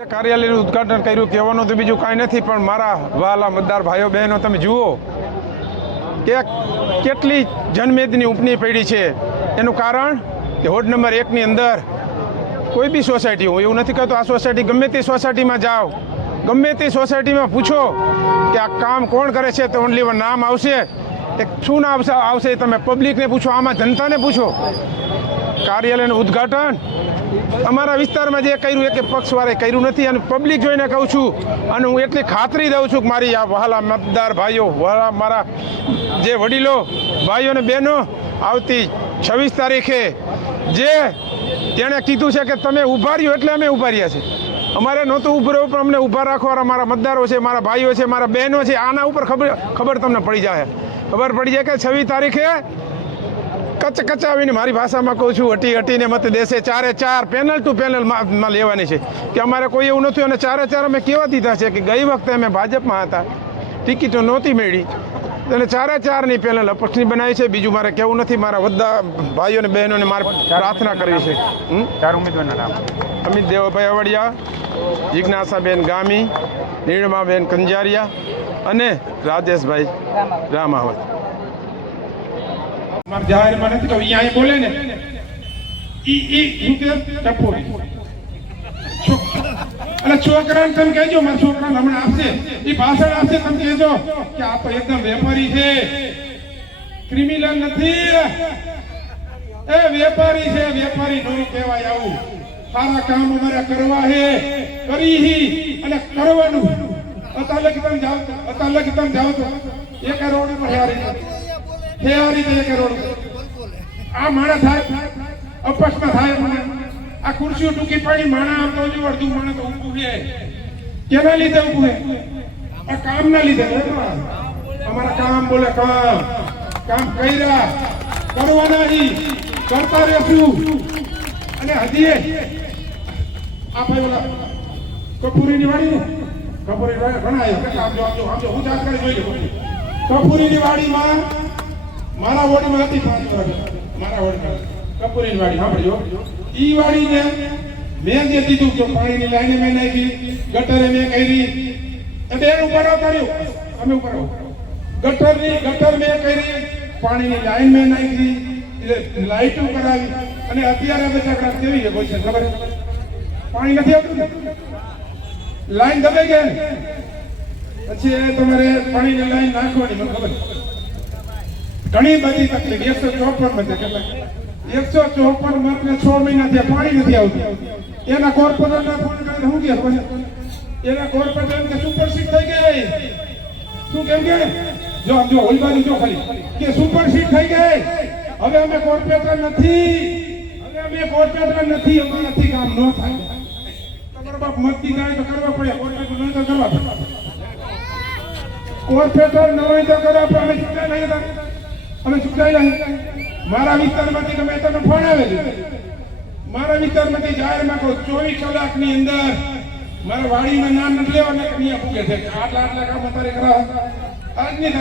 કાર્યાલયનું ઉદ્ઘાટન કર્યું કહેવાનું તો બીજું કાંઈ નથી, પણ મારા વહાલા મતદાર ભાઈઓ બહેનો તમે જુઓ કે કેટલી જનમેદની ઉપની પડી છે. એનું કારણ કે વોર્ડ નંબર 1ની અંદર કોઈ બી સોસાયટી, હું એવું નથી કહેતો આ સોસાયટી, ગમે તે સોસાયટીમાં જાઓ, ગમે તે સોસાયટીમાં પૂછો કે આ કામ કોણ કરે છે તો ઓનલી વન નામ આવશે. શું નામ આવશે તમે પબ્લિકને પૂછો, આમાં જનતાને પૂછો. કાર્યાલયનું ઉદ્ઘાટન અમારા વિસ્તારમાં જે કર્યું એ કે પક્ષવાળાએ કર્યું નથી, અને પબ્લિક જોઈને કહું છું, અને હું એટલી ખાતરી દઉં છું કે મારી આ વહાલા મતદાર ભાઈઓ, મારા જે વડીલો ભાઈઓ અને બહેનો, આવતી 26 તારીખે જે તેણે કીધું છે કે તમે ઊભા રહ્યો એટલે અમે ઊભા રહ્યા છીએ. અમારે નહોતું ઊભું રહેવું, પણ અમને ઊભા રાખવા મારા મતદારો છે, મારા ભાઈઓ છે, મારા બહેનો છે. આના ઉપર ખબર તમને પડી જાય, ખબર પડી જાય કે 26 તારીખે કચાવીને, મારી ભાષામાં કહું છું, હટીને મત દેશે. 4 પેનલ ટુ પેનલમાં લેવાની છે કે અમારે કોઈ એવું નથી. અને 4 અમે કેવા દીધા છે કે ગઈ વખતે અમે ભાજપમાં હતા, ટિકિટો નહોતી મળી, અને 4ની પેનલ અપક્ષની બનાવી છે. બીજું મારે કેવું નથી. મારા બધા ભાઈઓ અને બહેનોને મારે પ્રાર્થના કરવી છે. 4 ઉમેદવારના નામ: અમિત દેવભાઈ અવડિયા, જિજ્ઞાસાબેન ગામી, નીળમાબેન કંજારિયા અને રાજેશભાઈ રામાવત. જાહેરમાં નથી કહ્યું, અહીંયા બોલે ને એટલે છોકરાને તમે કહેજો, મારા છોકરાને હમણાં આપશે, એ ભાષણ આપશે, તમે કહેજો કે આ તો એકદમ વેપારી છે, ક્રિમિનલ નથી. એ વેપારી છે, વેપારી નો કહેવાય. આવું સારા કામ અમારે કરવા છે, કરી અને કરવાનું. અત્યારે તમે જાઓ તો એક રોડ પર આ માણસ થાય અપક્ષમાં થાય. આ ખુરશીઓ ટૂંકી પડી, માણા આમ તો અડધું માણસ ઊભું છે. કેના લીધે ઊભું છે? આ કામ ના લીધે. અમારા કામ બોલે, કામ કર્યા, કરવાના, કરતા રહેશું. અને હજી આ ભાઈ ઓલા કપૂરીની વાડી, કપૂરી ઘણા આવ્યો, હું જાણકારી જોઈ લઉં. કપૂરીની વાડીમાં મારા વોર્ડમાં હતી 5 વાડી, મારા વોર્ડમાં કપૂરીની વાડી સાંભળજો. ઈ વાડીને મેં જે દીધું કે પાણીની લાઈને મેં નાખી, ગટરે મેં કરી, એટલે એનું ઉપર કર્યું, અમે ઉપર ગટર મેં કરી, પાણીની લાઈન મેં નાખી, લાઈટો કરાવી. અને અત્યારે બધા કેવી છે કોઈ છે ખબર? પાણી નથી આવતું, લાઈન દબાઈ ગઈ. પછી તમારે પાણીની લાઈન નાખવાની, મને ખબર ઘણી બધી તકલીફ. 154 મત 6 મહિના થયા, પાણી નથી આવતું. એના કોર્પોરેટરને ફોન કરીને શું કે એના કોર્પોરેટર કે સુપરસીટ થઈ ગઈ. શું કેમ કે જો ઓલી બાજુ જો ખાલી કે સુપરસીટ થઈ ગઈ, હવે અમે કોર્પોરેટર નથી, અમારાથી કામ ન થાય. તમારા બાપ મત દીધા તો કરવા પડે, કોર્પોરેટર ન તો કરવા પડે. કોર્પોરેટર ન હોય તો કરવા પડે. અમે ચૂકાયેલા નહીં. મારા વિસ્તારમાંથી તમે તમે ફોન આવેલું, મારા વિસ્તારમાંથી જાહેરમાં કહું 24 કલાકની અંદર મારા વાડીમાં નામ નથી લેવાના કે અહીંયા પૂગે છે. આટલા કામ અત્યારે કરાવ આજની